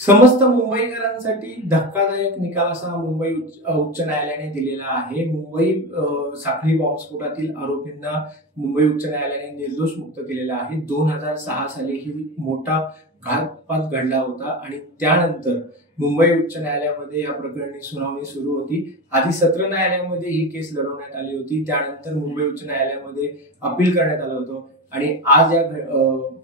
समस्त मुंबईकरांसाठी धक्कादायक निकाल असा मुंबई उच्च न्यायालयाने दिलेला आहे। मुंबई साखळी बॉम्बस्फोटातील आरोपींना मुंबई उच्च न्यायालयाने निर्दोष मुक्त केलेला आहे। 2006 साली ही मोठा घातपात घडला होता आणि त्यानंतर मुंबई उच्च न्यायालयामध्ये या प्रकरणी सुनावणी सुरू होती। आधी सत्र न्यायालयामध्ये ही केस लढवण्यात आली होती, त्यानंतर मुंबई उच्च न्यायालयामध्ये अपील करण्यात आलं होतं आणि आज या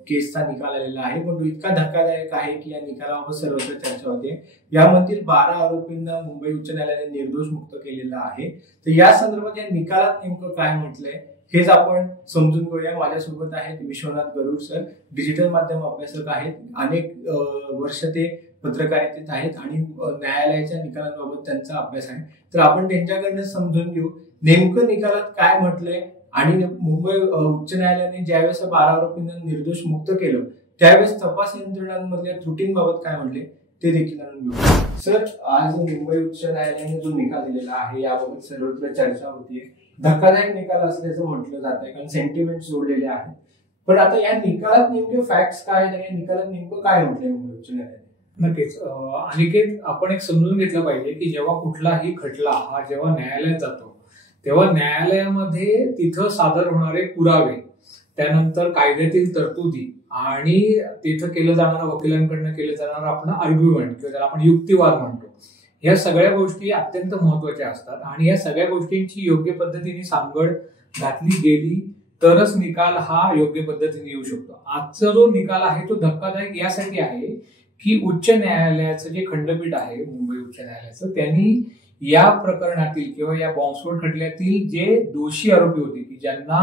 केसचा निकाल आलेला आहे। पण तो इतका धक्कादायक आहे की या निकालावर सर्वत्र चर्चा होते। यामधील 12 आरोपींना मुंबई उच्च न्यायालयाने निर्दोष मुक्त केलेला आहे। तर या संदर्भात या निकालात नेमकं काय म्हटलंय हेच आपण समजून घेऊया। माझ्यासोबत आहेत विश्वनाथ गरुड सर, डिजिटल माध्यम अभ्यासक आहेत, अनेक वर्ष ते पत्रकारितेत आहेत आणि न्यायालयाच्या निकालांबाबत त्यांचा अभ्यास आहे। तर आपण त्यांच्याकडनं समजून घेऊ नेमकं निकालात काय म्हटलंय आणि मुंबई उच्च न्यायालयाने ज्यावेळेस 12 आरोपींना निर्दोष मुक्त केलं त्यावेळेस तपास यंत्रणांमधल्या त्रुटींबाबत काय म्हटले ते देखील जाणून घेऊ। सर, आज मुंबई उच्च न्यायालयाने जो निकाल दिलेला आहे याबाबत सर्वत्र चर्चा होतीये। धक्कादायक निकाल असल्याचं म्हटलं जात आहे कारण सेंटिमेंट जोडलेले आहेत। पण आता या निकालात नेमके फॅक्ट्स काय आहेत आणि या निकालात नेमकं काय म्हटलंय मुंबई उच्च न्यायालयाने? नक्कीच अनिकेत, आपण एक समजून घेतलं पाहिजे की जेव्हा कुठलाही खटला हा जेव्हा न्यायालयात जातो तेव्हा न्यायालयामध्ये तिथं सादर होणारे पुरावे, त्यानंतर कायद्यातील तरतुदी आणि तिथं केलं जाणारं वकिलांकडनं केलं जाणारं आपण आर्ग्युमेंट किंवा त्याला आपण युक्तिवाद म्हणतो, या सगळ्या गोष्टी अत्यंत महत्वाच्या असतात आणि या सगळ्या गोष्टींची योग्य पद्धतीने सांगड घातली गेली तरच निकाल हा योग्य पद्धतीने येऊ शकतो। आजचा जो निकाल आहे तो धक्कादायक यासाठी आहे की उच्च न्यायालयाचं जे खंडपीठ आहे मुंबई उच्च न्यायालयाचं, त्यांनी या प्रकरणातील किंवा या बॉम्बस्फोट खटल्यातील जे दोषी आरोपी होते की ज्यांना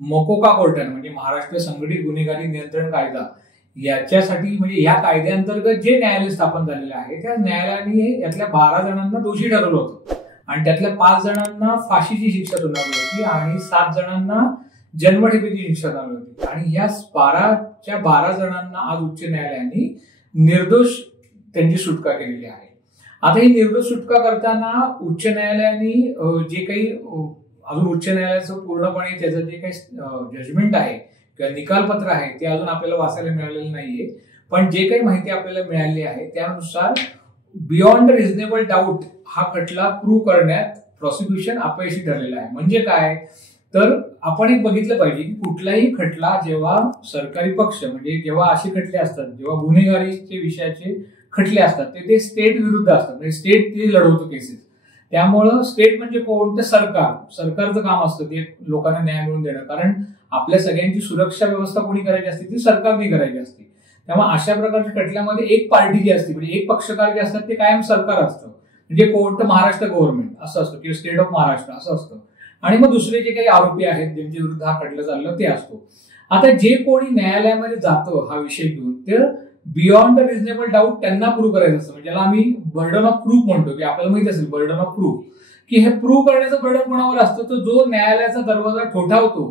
मकोका कोर्टाने म्हणजे महाराष्ट्र संघटित गुन्हेगारी नियंत्रण कायदा याच्यासाठी म्हणजे या कायद्याअंतर्गत जे न्यायालय स्थापन झालेलं आहे त्या न्यायालयाने यातल्या 12 जणांना दोषी ठरवलं होतं आणि त्यातल्या 5 जणांना फाशीची शिक्षा सुनावली होती आणि 7 जणांना जन्मठेपेची शिक्षा सुनावली होती आणि या 12 जणांना आज उच्च न्यायालयाने निर्दोष त्यांची सुटका केलेली आहे। आता ही निर्दोष सुटका करताना उच्च न्यायालयाने जे काही अजून उच्च न्यायालयाचं पूर्णपणे त्याचं जे काही जजमेंट आहे किंवा निकालपत्र आहे ते अजून आपल्याला वाचायला मिळालेलं नाहीये, पण जे काही माहिती आपल्याला मिळाली आहे त्यानुसार बियॉन्ड रिझनेबल डाऊट हा खटला प्रूव्ह करण्यात प्रॉसिक्युशन अपयशी ठरलेला आहे। म्हणजे काय तर आपण एक बघितलं पाहिजे की कुठलाही खटला जेव्हा सरकारी पक्ष म्हणजे जेव्हा असे खटले असतात, जेव्हा गुन्हेगारीचे विषयाचे खटले असतात ते स्टेट विरुद्ध असतात, म्हणजे स्टेट ते लढवतो केसेस। त्यामुळं स्टेट म्हणजे कोण तर सरकारचं काम असतं ते लोकांना न्याय मिळवून देणं, कारण आपल्या सगळ्यांची सुरक्षा व्यवस्था कोणी करायची असते ती सरकारने करायची असते। त्यामुळे अशा प्रकारच्या खटल्यामध्ये एक पार्टी जी असते म्हणजे एक पक्षकार जे असतात ते कायम सरकार असतं, म्हणजे कोण तर महाराष्ट्र गव्हर्नमेंट असं असतं किंवा स्टेट ऑफ महाराष्ट्र असं असतं आणि मग दुसरे जे काही आरोपी आहेत ज्यांच्या विरुद्ध हा खटला चालला ते असतो। आता जे कोणी न्यायालयामध्ये जातो हा विषय घेऊन तर बियॉन्ड रिझनेबल डाऊट त्यांना प्रूव्ह करायचं असतं, म्हणजे ज्याला आम्ही बर्डन ऑफ प्रूफ म्हणतो की आपल्याला माहित असेल बर्डन ऑफ प्रूफ की हे प्रूव्ह करण्याचं बर्डन कोणावर असतं तर जो न्यायालयाचा दरवाजा ठोठावतो,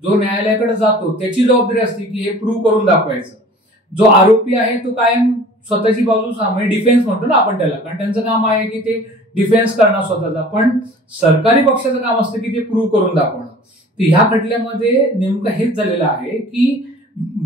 जो न्यायालयाकडे जातो त्याची जबाबदारी असते की हे प्रूव्ह करून दाखवायचं। जो आरोपी आहे तो कायम स्वतःची बाजू म्हणजे डिफेन्स म्हणतो ना आपण त्याला, कारण त्यांचं काम आहे की ते डिफेन्स करणं स्वतःचा, पण सरकारी पक्षाचं काम असतं की ते प्रूव्ह करून दाखवणं। तर ह्या खटल्यामध्ये नेमकं हेच झालेलं आहे की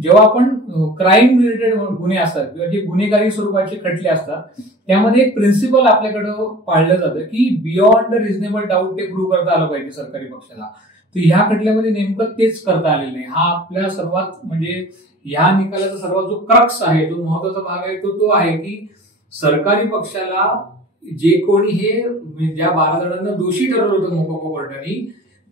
जेव्हा आपण क्राईम रिलेटेड गुन्हे असतात किंवा जे गुन्हेगारी स्वरूपाचे खटले असतात त्यामध्ये एक प्रिन्सिपल आपल्याकडं पाळलं जातं की बियॉन्ड रिझनेबल डाऊट ते प्रूव्ह करता आलं पाहिजे सरकारी पक्षाला। तर ह्या खटल्यामध्ये नेमकं तेच करता आलेलं नाही। हा आपल्या सर्वात म्हणजे ह्या निकालाचा सर्वात जो क्रक्स आहे, जो महत्वाचा भाग आहे तो आहे की सरकारी पक्षाला जे कोणी हे ज्या 12 जणांना दोषी ठरवलं होतं मोकोका कोर्टाने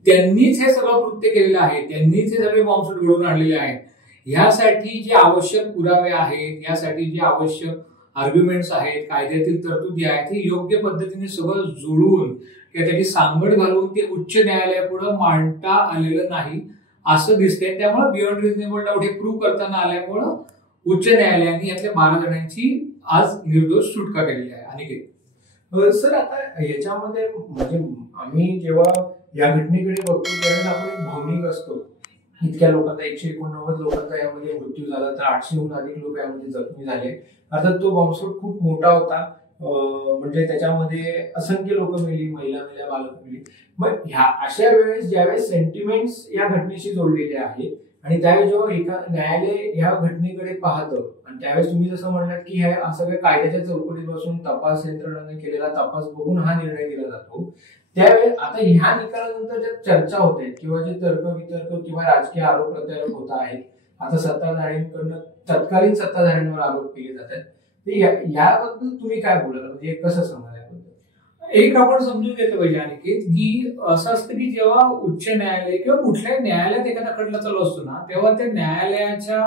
त्यांनीच हे सगळं कृत्य केलेलं आहे, त्यांनीच हे सगळे बॉम्बस्फोट घडवून आणलेले आहेत। यासाठी जे आवश्यक पुरावे आहेत, यासाठी जे आवश्यक आर्ग्युमेंट्स आहेत, कायद्यातील तरतुदी आहेत हे योग्य पद्धतीने सगळं जुळवून किंवा त्याची सांगड घालून ते उच्च न्यायालयापुढे मांडता आलेलं नाही असं दिसतंय। त्यामुळे बियॉन्ड रिझनेबल डाऊट हे प्रूव्ह करताना आल्यामुळं उच्च न्यायालयाने यातल्या 12 जणांची आज निर्दोष सुटका केलेली आहे। अनिकेत सर, आता याच्यामध्ये म्हणजे आम्ही जेव्हा या घटनेकडे बघतो त्यावेळेस आपण एक भावनिक असतो, इतक्या लोकांचा 189 लोकांचा यामध्ये मृत्यू झाला तर 800हून अधिक लोक यामध्ये जखमी झाले। अर्थात तो बॉम्बस्फोट खूप मोठा होता, म्हणजे त्याच्यामध्ये असंख्य लोक मेली, महिला मेल्या, बालक मेली। मग ह्या अशा वेळेस ज्यावेळेस सेंटिमेंट्स या घटनेशी जोडलेले आहेत आणि त्यावेळी जेव्हा एका न्यायालय ह्या घटनेकडे पाहतं आणि त्यावेळेस तुम्ही जसं म्हणलात की ह्या सगळ्या कायद्याच्या चौकटीत बसून तपास यंत्रणेने केलेला तपास बघून हा निर्णय दिला जातो, त्यावेळेस आता ह्या निकालानंतर ज्या चर्चा होत आहेत किंवा जे तर्कवितर्क किंवा राजकीय आरोप प्रत्यारोप होत आहेत, आता सत्ताधाऱ्यांकडनं तत्कालीन सत्ताधाऱ्यांवर आरोप केले जात आहेत, याबद्दल तुम्ही काय बोलाल, म्हणजे कसं समजायला? एक आपण समजून घेतलं पाहिजे अनिकेत, की असं असतं की जेव्हा उच्च न्यायालय किंवा कुठल्याही न्यायालयात एखादा खटला चालू असतो ना, तेव्हा त्या न्यायालयाच्या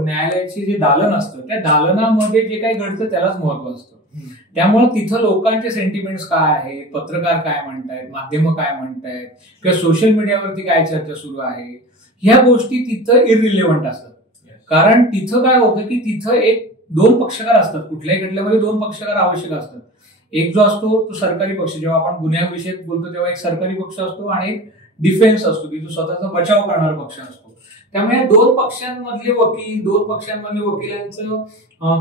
न्यायालयाची जे दालन असतं त्या दालनामध्ये जे काही घडतं त्यालाच महत्व असतं. त्यामुळे तिथं लोकांचे सेंटिमेंट्स काय आहेत, पत्रकार काय म्हणतायत, माध्यम काय म्हणतायत किंवा सोशल मीडियावरती काय चर्चा सुरू आहे, ह्या गोष्टी तिथं इररिलेव्हंट असतात. कारण तिथं काय होतं की तिथं दोन पक्षकार असतात. कुठल्याही खटल्यामध्ये दोन पक्षकार आवश्यक असतात. एक जो असतो तो सरकारी पक्ष, जेव्हा आपण गुन्ह्याविषयी बोलतो तेव्हा एक सरकारी पक्ष असतो आणि एक डिफेन्स असतो की जो स्वतःचा बचाव करणारा पक्ष असतो. त्यामुळे दोन पक्षांमधले वकील, दोन पक्षांमधल्या वकिलांचं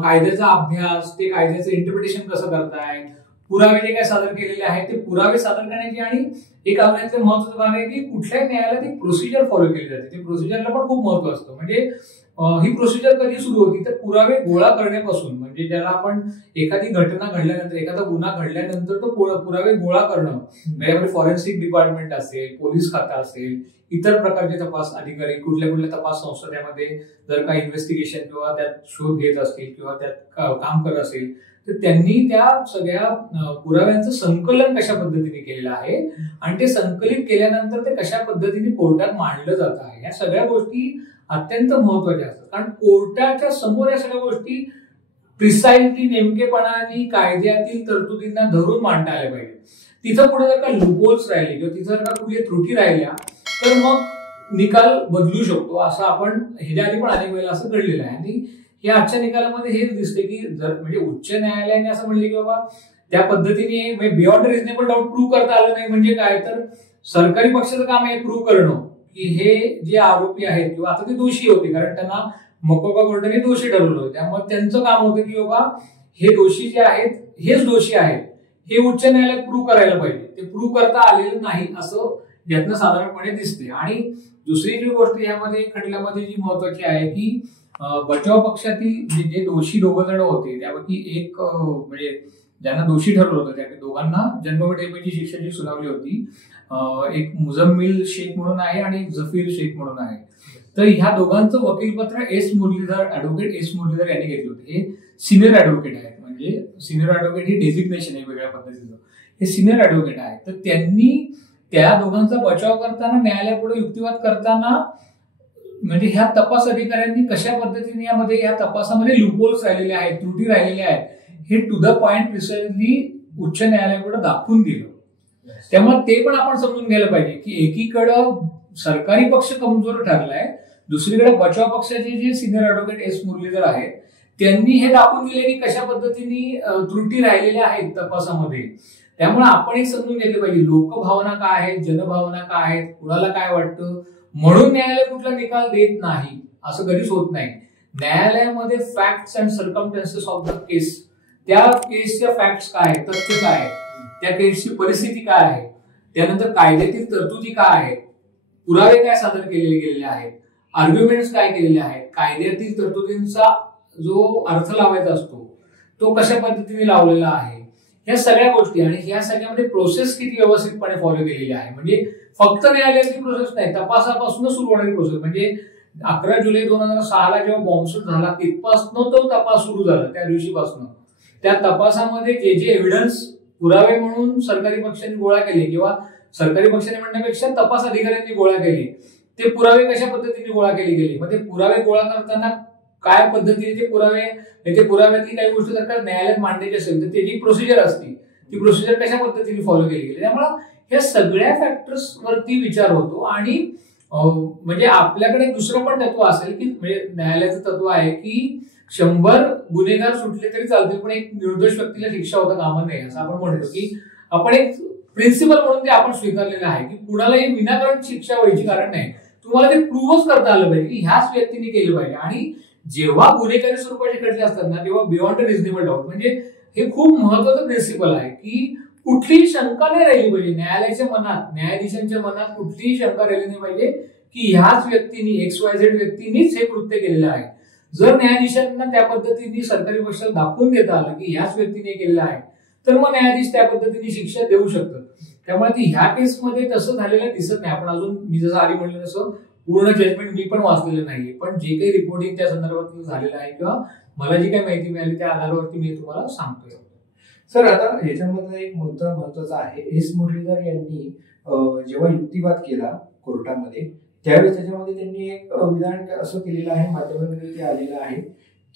कायद्याचा अभ्यास, ते कायद्याचं इंटरप्रिटेशन कसं करतायत, पुरावे जे काय सादर केलेले आहेत ते पुरावे सादर करण्याची, आणि एक आवडण्याचं महत्वाचं भाग आहे की कुठल्याही न्यायालयात एक प्रोसिजर फॉलो केली जाते. ते प्रोसिजरला पण खूप महत्व असतं. म्हणजे ही प्रोसिजर कधी सुरू होती तर पुरावे गोळा करण्यापासून, म्हणजे ज्याला आपण एखादी घटना घडल्यानंतर, एखादा गुन्हा घडल्यानंतर तो पुरावे गोळा करणं, म्हणजे फॉरेन्सिक डिपार्टमेंट असेल, पोलीस खातं असेल, इतर प्रकारचे तपास अधिकारी, कुठल्या तपास संस्था त्यामध्ये जर काही इन्व्हेस्टिगेशन किंवा त्यात शोध घेत असतील किंवा त्यात काम करत असेल तर त्यांनी त्या सगळ्या पुराव्यांचं संकलन कशा पद्धतीने केलेलं आहे आणि ते संकलित केल्यानंतर ते कशा पद्धतीने कोर्टात मांडलं जात आहे, या सगळ्या गोष्टी अत्यंत महत्वाच्या असतात. कारण कोर्टाच्या समोर या सगळ्या गोष्टी प्रिसाइजली, नेमकेपणाने कायद्यातील तरतुदींना धरून मांडता आल्या पाहिजे. तिथं पुढे जर का लूपहोल्स राहिले किंवा तिथं जर का कुठल्या त्रुटी राहिल्या तर मग निकाल बदलू शकतो. असं आपण ह्याच्या आधी पण अनेक वेळेला असं घडलेलं आहे. आणि या आजच्या निकालामध्ये हेच दिसते की जर म्हणजे उच्च न्यायालयाने असं म्हणले की बाबा त्या पद्धतीने बियॉन्ड रिझनेबल डाऊट प्रूव्ह करता आलं नाही, म्हणजे काय तर सरकारी पक्षाचं काम आहे प्रूव्ह करणं की हे जे आरोपी आहेत किंवा आता ते दोषी होते, कारण त्यांना मकोका कोर्टाने दोषी ठरवलं होतं, त्यामुळे त्यांचं काम होतं की बाबा हे दोषी जे आहेत हेच दोषी आहेत, हे उच्च न्यायालयात प्रूव्ह करायला पाहिजे. ते प्रूव्ह करता आलेलं नाही असं यातनं साधारणपणे दिसते. आणि दुसरी जी गोष्ट यामध्ये खटल्यामध्ये जी महत्वाची आहे की बचाव पक्षातील जे दोषी दोघं जण होते त्यापैकी एक म्हणजे ज्यांना दोषी ठरवलं होतं त्या दोघांना जन्मठेपेची शिक्षा जी सुनावली होती, एक मुजम्मिल शेख म्हणून आहे आणि एक जफीर शेख म्हणून आहे. तर ह्या दोघांचं वकीलपत्र ॲडव्होकेट एस मुरलीधर यांनी घेतलं होतं. हे सिनियर ॲडव्होकेट आहेत, म्हणजे सिनियर ॲडव्होकेट ही डेझिग्नेशन आहे वेगळ्या पद्धतीचं, हे सिनियर ॲडव्होकेट आहे. तर त्यांनी त्या दोघांचा बचाव करताना, न्यायालयापुढे युक्तिवाद करताना, म्हणजे ह्या तपास अधिकाऱ्यांनी कशा पद्धतीने यामध्ये या तपासामध्ये लूपहोल्स राहिलेले आहेत, त्रुटी राहिलेल्या आहेत, हे टू द पॉइंट प्रिसाइजली उच्च न्यायालयाकडे दाखवून दिलं. त्यामुळे ते पण आपण समजून घ्यायला पाहिजे की एकीकडं सरकारी पक्ष कमजोर ठरलाय, दुसरीकडे बचाव पक्षाचे जे सिनियर ॲडव्होकेट एस मुरलीधर आहेत त्यांनी हे दाखवून दिले की कशा पद्धतीने त्रुटी राहिलेल्या आहेत तपासामध्ये. त्यामुळे आपण एक समजून घेतलं पाहिजे लोकभावना काय आहेत, जनभावना काय आहेत, कुणाला काय वाटतं, म्हणून न्यायालय कुठला निकाल देत नाही असं कधीच होत नाही. न्यायालयामध्ये facts and circumstances of the case, त्या केसच्या फॅक्ट्स काय आहेत, तथ्य काय आहे, त्या केसची परिस्थिती काय आहे, त्यानंतर कायद्यातील तरतुदी काय आहेत, पुरावे काय सादर केलेले गेलेले आहेत, आर्ग्युमेंट्स काय केलेले आहेत, कायद्यातील तरतुदींचा जो अर्थ लावायचा असतो तो कशा पद्धतीने लावलेला आहे, ह्या सगळ्या गोष्टी. आणि ह्या सगळ्यामध्ये प्रोसेस किती व्यवस्थितपणे फॉलो केलेली आहे. म्हणजे फक्त न्यायालयाची प्रोसेस नाही, तपासापासून सुरू होणारी प्रोसेस. म्हणजे 11 जुलै 2006 जेव्हा बॉम्बस्फोट झाला तिथपासून तो तपास सुरू झाला. त्या दिवशीपासून त्या तपासामध्ये जे जे एव्हिडन्स पुरावे म्हणून सरकारी पक्षांनी गोळा केले किंवा सरकारी पक्षाने म्हणण्यापेक्षा तपास अधिकाऱ्यांनी गोळा केले, ते पुरावे कशा पद्धतीने गोळा केले गेले, मग ते पुरावे गोळा करताना काय पद्धतीने ते पुराव्यातली काही गोष्टी जर का न्यायालयात मांडायची असेल तर त्याची प्रोसिजर असते, ती प्रोसिजर कशा पद्धतीने फॉलो केली गेली. त्यामुळे ह्या सगळ्या फॅक्टर्स वरती विचार होतो. आणि म्हणजे आपल्याकडे दुसरं पण तत्व असेल की म्हणजे न्यायालयाचं तत्व आहे की 100 गुन्हेगार सुटले तरी चालतील पण एक निर्दोष व्यक्तीला शिक्षा होता कामा नये, असं आपण म्हणतो की आपण एक प्रिन्सिपल म्हणून ते आपण स्वीकारलेलं आहे की कुणालाही विनाकारण शिक्षा व्हायची कारण नाही, तुम्हाला ते प्रूव्हच करता आलं पाहिजे की ह्याच व्यक्तीने केलं पाहिजे. आणि जेव्हा गुन्हेगारी स्वरूपाचे खटले असतात ना तेव्हा बियॉन्ड रिझनेबल डाऊट, म्हणजे हे खूप महत्वाचं प्रिन्सिपल आहे की कुठलीही शंका नाही राहिली पाहिजे न्यायालयाच्या मनात, न्यायाधीशांच्या मनात कुठलीही शंका राहिली नाही पाहिजे की ह्याच व्यक्तीने XYZ व्यक्तीनेच हे कृत्य केलेलं आहे. जर न्यायाधीशांना त्या पद्धतीने सरकारी पक्षाला दाखवून देता आलं की ह्याच व्यक्तीने केलेलं आहे, तर मग न्यायाधीश त्या पद्धतीने शिक्षा देऊ शकतात. त्यामुळे ती ह्या केसमध्ये तसं झालेलं दिसत नाही. आपण अजून मी जसं आधी म्हणलं तसं पूर्ण जजमेंट मी पण वाचलेलं नाहीये, पण जे काही रिपोर्टिंग त्या संदर्भात झालेलं आहे किंवा मला जी काही माहिती मिळाली त्या आधारावरती मी तुम्हाला सांगतोय. सर, आता ह्याच्यामधला एक मुद्दा महत्वाचा आहे. एस मुरलीधर यांनी जेव्हा युक्तिवाद केला कोर्टामध्ये, त्यावेळेस त्याच्यामध्ये त्यांनी एक विधान असं केलेलं आहे, माध्यमांमध्ये ते आलेलं आहे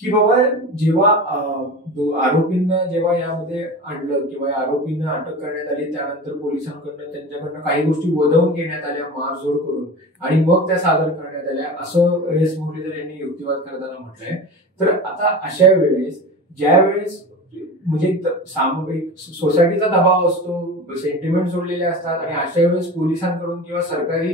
की बाबा जेव्हा आरोपींना जेव्हा यामध्ये आणलं किंवा आरोपींना अटक करण्यात आली, त्यानंतर पोलिसांकडनं त्यांच्याकडनं काही गोष्टी वदवून घेण्यात आल्या मारझोड करून आणि मग त्या सादर करण्यात आल्या, असं एस मुरलीधर यांनी युक्तिवाद करताना म्हटलंय. तर आता अशा वेळेस ज्या वेळेस म्हणजे सामूहिक सोसायटीचा दबाव असतो, सेंटिमेंट जोडलेले असतात आणि अशा वेळेस पोलिसांकडून किंवा सरकारी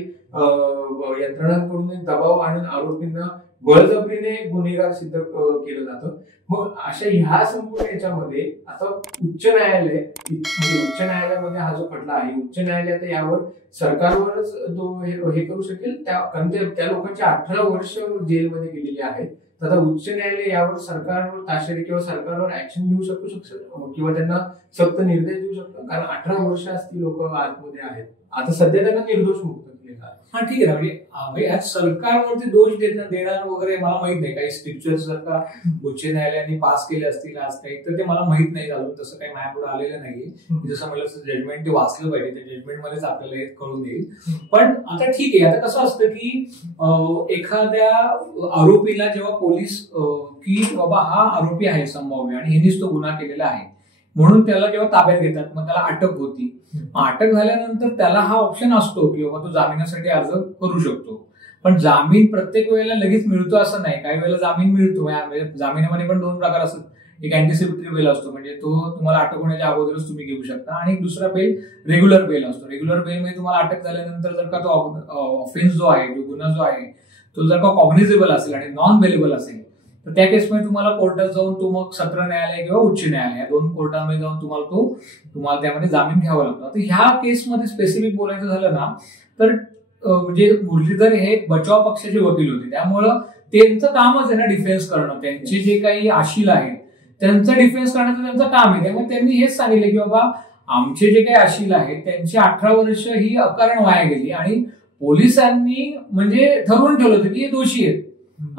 यंत्रणांकडून दबाव आणून आरोपींना बळजबरीने गुन्हेगार सिद्ध केलं जातं. मग अशा ह्या संपूर्ण याच्यामध्ये आता उच्च न्यायालयामध्ये हा जो खटला आहे, उच्च न्यायालय आता यावर सरकारवरच तो हे करू शकेल, कारण त्या लोकांची 18 वर्ष जेलमध्ये गेलेली आहेत. तर आता उच्च न्यायालय यावर सरकारवर ताशेरे किंवा सरकारवर ऍक्शन घेऊ शकतो किंवा त्यांना सक्त निर्देश देऊ शकतो, कारण 18 वर्ष ती लोक आतमध्ये आहेत. आता सध्या त्यांना निर्दोष मुक्त केलेलं आहे. हा ठीक आहे, म्हणजे सरकारवरती दोष देणार वगैरे मला माहित नाही. काही स्क्रिप्चर्स जर का उच्च न्यायालयाने पास केले असतील आज काही, तर ते मला माहित नाही झालं. तसं काही माझ्यापुढे आलेलं नाहीये. जसं मला जजमेंट ते वाचलं पाहिजे, त्या जजमेंटमध्येच आपल्याला हे कळून येईल. पण आता ठीक आहे, आता कसं असतं की एखाद्या आरोपीला जेव्हा पोलीस की बाबा हा आरोपी आहे संभाव्य आणि ह्यानीच तो गुन्हा केलेला आहे म्हणून त्याला जेव्हा ताब्यात घेतात, मग त्याला अटक होती. अटक झाल्यानंतर त्याला हा ऑप्शन असतो की बाबा तो जामिनासाठी अर्ज करू शकतो. पण जामीन प्रत्येक वेळेला लगेच मिळतो असं नाही. काही वेळेला जामीन मिळतो. जामिनामध्ये पण 2 प्रकार असतात. एक अँटिसिपेटरी बेल असतो, म्हणजे तो तुम्हाला अटक होण्याच्या अगोदरच तुम्ही घेऊ शकता, आणि एक दुसरा बेल रेग्युलर बेल असतो. रेग्युलर बेल मध्ये तुम्हाला अटक झाल्यानंतर जर का तो ऑफेन्स जो आहे, जो गुन्हा जो आहे, तो जर का कॉग्निझेबल असेल आणि नॉन बेलेबल असेल, तर त्या केसमध्ये तुम्हाला कोर्टात जाऊन तो मग सत्र न्यायालय किंवा उच्च न्यायालय या 2 कोर्टामध्ये जाऊन तुम्हाला त्यामध्ये जामीन घ्यावा लागतो. आता ह्या केसमध्ये स्पेसिफिक बोलायचं झालं ना, तर म्हणजे मुरलीधर हे बचाव पक्षाचे वकील होते, त्यामुळं त्यांचं कामच आहे ना डिफेन्स करणं. त्यांचे जे काही आशील आहेत त्यांचं डिफेन्स करण्याचं त्यांचं काम आहे. त्यामुळे त्यांनी हेच सांगितलं की बाबा आमचे जे काही आशील आहेत त्यांची 18 वर्ष ही अकारण वाया गेली आणि पोलिसांनी म्हणजे ठरवून ठेवलं होतं की हे दोषी आहेत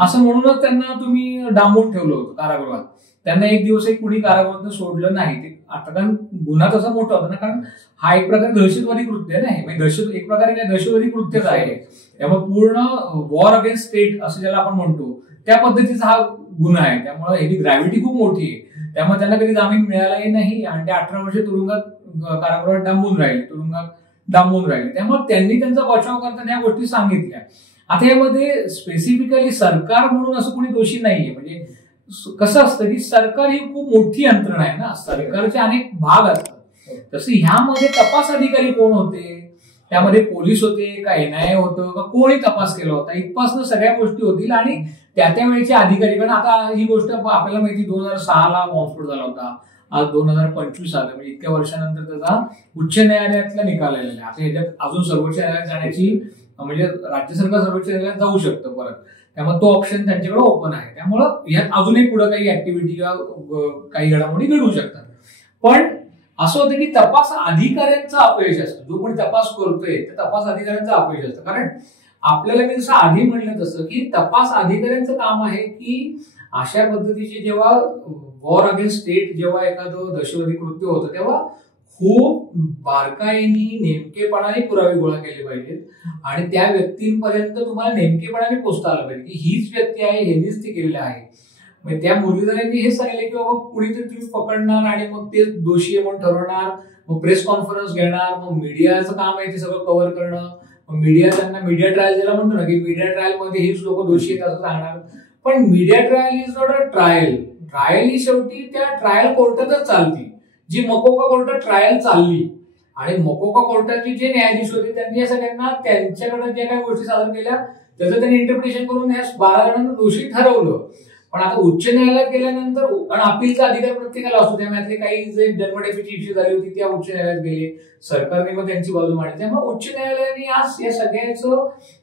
असं म्हणूनच त्यांना तुम्ही डांबून ठेवलं होतं कारागृहात. त्यांना एक दिवसही कुणी कारागृहात सोडलं नाही. ते आता कारण गुन्हा तसा मोठा होता ना, कारण हा एक प्रकारे दहशतवादी कृत्य नाही, म्हणजे एक प्रकारे काय दहशतवादी कृत्यच आहे. त्यामुळे पूर्ण वॉर अगेन्स्ट स्टेट असं ज्याला आपण म्हणतो त्या पद्धतीचा हा गुन्हा आहे. त्यामुळे ह्याची ग्रॅव्हिटी खूप मोठी आहे. त्यामुळे त्यांना कधी जामीन मिळालाही नाही आणि ते 18 वर्ष कारागृहात डांबून राहिले. त्यामुळे त्यांनी त्यांचा बचाव करताना या गोष्टी सांगितल्या. आता यामध्ये स्पेसिफिकली सरकार म्हणून असं कोणी दोषी नाहीये. म्हणजे कसं असतं की सरकार ही खूप मोठी यंत्रणा आहे ना, सरकारचे अनेक भाग असतात. तसं ह्यामध्ये तपास अधिकारी कोण होते, त्यामध्ये पोलीस होते का NIA होतं का कोणी तपास केला होता, इथपासून सगळ्या गोष्टी होतील आणि त्या वेळेचे अधिकारी. कारण आता ही गोष्ट आपल्याला माहिती 2006ला बॉम्बस्फोट झाला होता, आज 2025 आलं, म्हणजे इतक्या वर्षानंतर त्याचा उच्च न्यायालयातला निकाल आलेला आहे. आता ह्याच्यात अजून सर्वोच्च न्यायालयात जाण्याची म्हणजे राज्य सरकार सर्वोच्च न्यायालयात जाऊ शकतं परत, त्यामुळे तो ऑप्शन त्यांच्याकडे ओपन आहे. त्यामुळं यात अजूनही पुढे काही ऍक्टिव्हिटी किंवा काही घडामोडी घडू शकतात. पण असं होतं की तपास अधिकाऱ्यांचं अपयश असतं. जो कोणी तपास करतोय त्या तपास अधिकाऱ्यांचं अपयश असतं. कारण आपल्याला मी जसं आधी म्हणलं तसं की तपास अधिकाऱ्यांचं काम आहे की अशा पद्धतीचे जेव्हा वॉर अगेन्स्ट स्टेट जेव्हा एखादं दहशतवादी कृत्य होतं तेव्हा खूप बारकाईने नेमकेपणाने पुरावे गोळा केले पाहिजेत आणि त्या व्यक्तींपर्यंत तुम्हाला नेमकेपणाने पोहोचता आलं पाहिजे की हीच व्यक्ती आहे, हेनीच ते केलेलं आहे. म्हणजे त्या मुरलीधरांनी हे सांगितलं की बाबा कुणीतरी तुम्ही पकडणार आणि मग ते दोषी आहे म्हणून ठरवणार, मग प्रेस कॉन्फरन्स घेणार, मग मीडियाचं काम आहे ते सगळं कव्हर करणं, मग मीडिया त्यांना मीडिया ट्रायल ज्याला म्हणतो ना की मीडिया ट्रायल मध्ये हेच लोक दोषी आहेत असं सांगणार. पण media trial is not a trial. Trial ही शेवटी त्या ट्रायल कोर्टातच चालती. जी मकोका कोर्टात ट्रायल चालली आणि मकोका कोर्टाचे जे न्यायाधीश होते त्यांनी या सगळ्यांना त्यांच्याकडे ज्या काही गोष्टी सादर केल्या त्याचं त्यांनी इंटरप्रिटेशन करून या 12 जणांना दोषी ठरवलं. पण आता उच्च न्यायालयात गेल्यानंतर, कारण अपीलचा अधिकार प्रत्येकाला असतो, त्यामुळे काही जे जन्मठेपीची इश्यू झाली होती त्या उच्च न्यायालयात गेले, सरकारने मग त्यांची बाजू मांडली. त्यामुळे उच्च न्यायालयाने आज या सगळ्याचं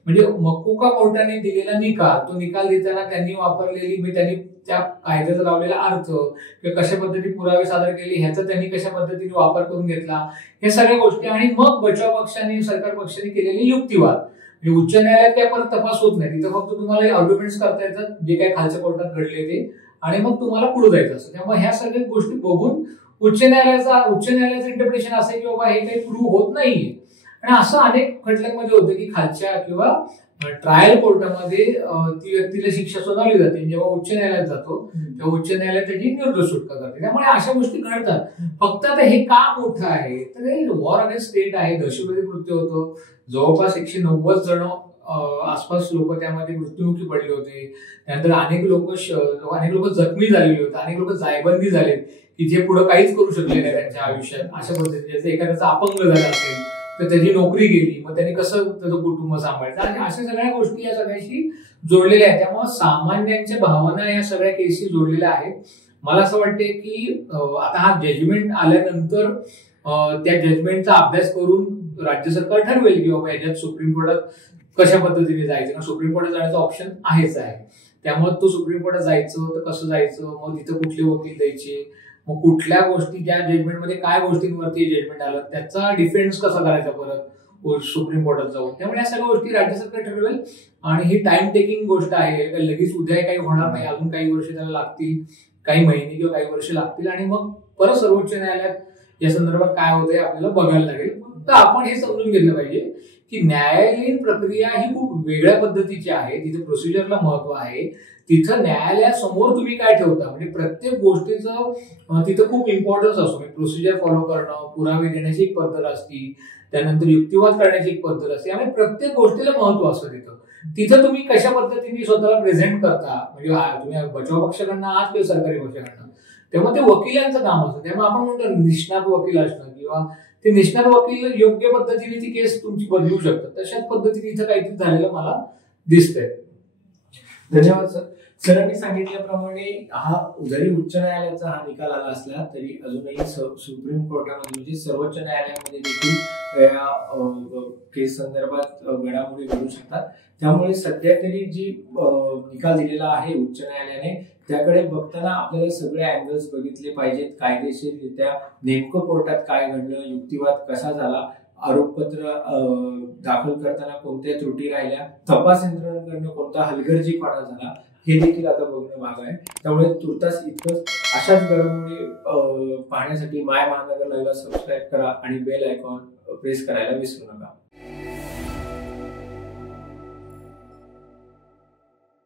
म्हणजे मकुका कोर्टाने दिलेला निकाल, तो निकाल देताना त्यांनी वापरलेली म्हणजे त्यांनी त्या कायद्याचा लावलेला अर्थ किंवा कशा पद्धतीने पुरावे सादर केले ह्याचा त्यांनी कशा पद्धतीने वापर करून घेतला, हे सगळ्या गोष्टी, आणि मग बचाव पक्षाने सरकार पक्षाने केलेले युक्तिवाद. म्हणजे उच्च न्यायालयात काय परत तपास होत नाही, तिथं फक्त तुम्हाला आर्ग्युमेंट्स करता येतात जे काही खालच्या कोर्टात घडले ते, आणि मग तुम्हाला पुढे जायचं असतं. त्यामुळे ह्या सगळ्या गोष्टी बघून उच्च न्यायालयाचं इंटरप्रिटेशन असं की बाबा हे काही प्रूव्ह होत नाहीये. आणि असं अनेक खटल्यांमध्ये होतं की खालच्या किंवा ट्रायल कोर्टामध्ये ती व्यक्तीला शिक्षा सुनावली जाते, जेव्हा उच्च न्यायालयात जातो तेव्हा उच्च न्यायालयात त्याची निर्दोष सुटका करते. त्यामुळे अशा गोष्टी घडतात. फक्त आता हे का मोठं आहे तर हे वॉर अगेन्स्ट स्टेट आहे, दहशतवादी कृत्य होतं, जवळपास 190 जण आसपास लोक त्यामध्ये मृत्युमुखी पडले होते. त्यानंतर अनेक लोक जखमी झालेले होते, अनेक लोक जायबंदी झाले की जे पुढे काहीच करू शकले नाही त्यांच्या आयुष्यात. अशा पद्धतीने एखाद्याचा अपंग झाला असेल तर त्याची नोकरी गेली, मग त्यांनी कसं त्याचं कुटुंब सांभाळायचं, आणि अशा सगळ्या गोष्टी या सगळ्याशी जोडलेल्या आहेत. त्यामुळे सामान्यांच्या भावना या सगळ्या केसशी जोडलेल्या आहेत. मला असं वाटते की आता हा जजमेंट आल्यानंतर त्या जजमेंटचा अभ्यास करून राज्य सरकार ठरवेल की बाबा याच्यात सुप्रीम कोर्टात कशा पद्धतीने जायचं, कारण सुप्रीम कोर्टात जाण्याचा ऑप्शन आहेच आहे. त्यामुळे तो सुप्रीम कोर्टात जायचं तर कसं जायचं, मग तिथं कुठले वकील द्यायचे, मग कुठल्या गोष्टी ज्या जजमेंटमध्ये काय गोष्टींवरती जजमेंट आलं त्याचा डिफेन्स कसा करायचा परत सुप्रीम कोर्टात जाऊन. त्यामुळे या सगळ्या गोष्टी राज्य सरकार ठरवेल, आणि ही टाइम टेकिंग गोष्ट आहे. लगेच उद्या काही होणार नाही, अजून काही वर्ष त्याला लागतील, काही महिने किंवा काही वर्ष लागतील, आणि मग परत सर्वोच्च न्यायालयात या संदर्भात काय होतंय आपल्याला बघायला लागेल. फक्त आपण हे समजून घेतलं पाहिजे की न्यायालयीन प्रक्रिया ही खूप वेगळ्या पद्धतीची आहे, तिथे प्रोसिजरला महत्व आहे. तिथं न्यायालयासमोर तुम्ही काय ठेवता, म्हणजे प्रत्येक गोष्टीचं तिथं खूप इम्पॉर्टन्स असतो. म्हणजे प्रोसिजर फॉलो करणं, पुरावे देण्याची एक पद्धत असते, त्यानंतर युक्तिवाद करण्याची एक पद्धत असते, आणि प्रत्येक गोष्टीला महत्व असतं. तिथं तुम्ही कशा पद्धतीने स्वतःला प्रेझेंट करता, म्हणजे तुम्ही बचाव पक्षाकडनं आहात किंवा सरकारी पक्षाकडनं, तेव्हा ते वकिलांचं काम असतं. तेव्हा आपण म्हणतो निष्णात वकील असणं, किंवा ते निष्णात वकील योग्य पद्धतीने ती केस तुमची बदलू शकतात. तशाच पद्धतीने इथं काहीतरी झालेलं मला दिसतंय. धन्यवाद सर. सरांनी सांगितल्याप्रमाणे हा जरी उच्च न्यायालयाचा हा निकाल आला असला तरी अजूनही सुप्रीम कोर्टामध्ये म्हणजे सर्वोच्च न्यायालयामध्ये देखील या केस संदर्भात घडामोडी घडू शकतात. त्यामुळे सध्या तरी जी निकाल दिलेला आहे उच्च न्यायालयाने त्याकडे बघताना आपल्याला सगळे अँगल्स बघितले पाहिजेत. कायदेशीररित्या नेमकं कोर्टात काय घडलं, युक्तिवाद कसा झाला, आरोपपत्र दाखल करताना कोणत्या त्रुटी राहिल्या, तपास यंत्रणांकडनं कोणता हलगर्जीपणा झाला, हे देखील आता बघणं भाग आहे. त्यामुळे तुर्तास इतकंच. अशाच घडामोडी पाहण्यासाठी माय महानगर लाईव्हला सबस्क्राईब करा आणि बेल आयकॉन प्रेस करायला विसरू नका.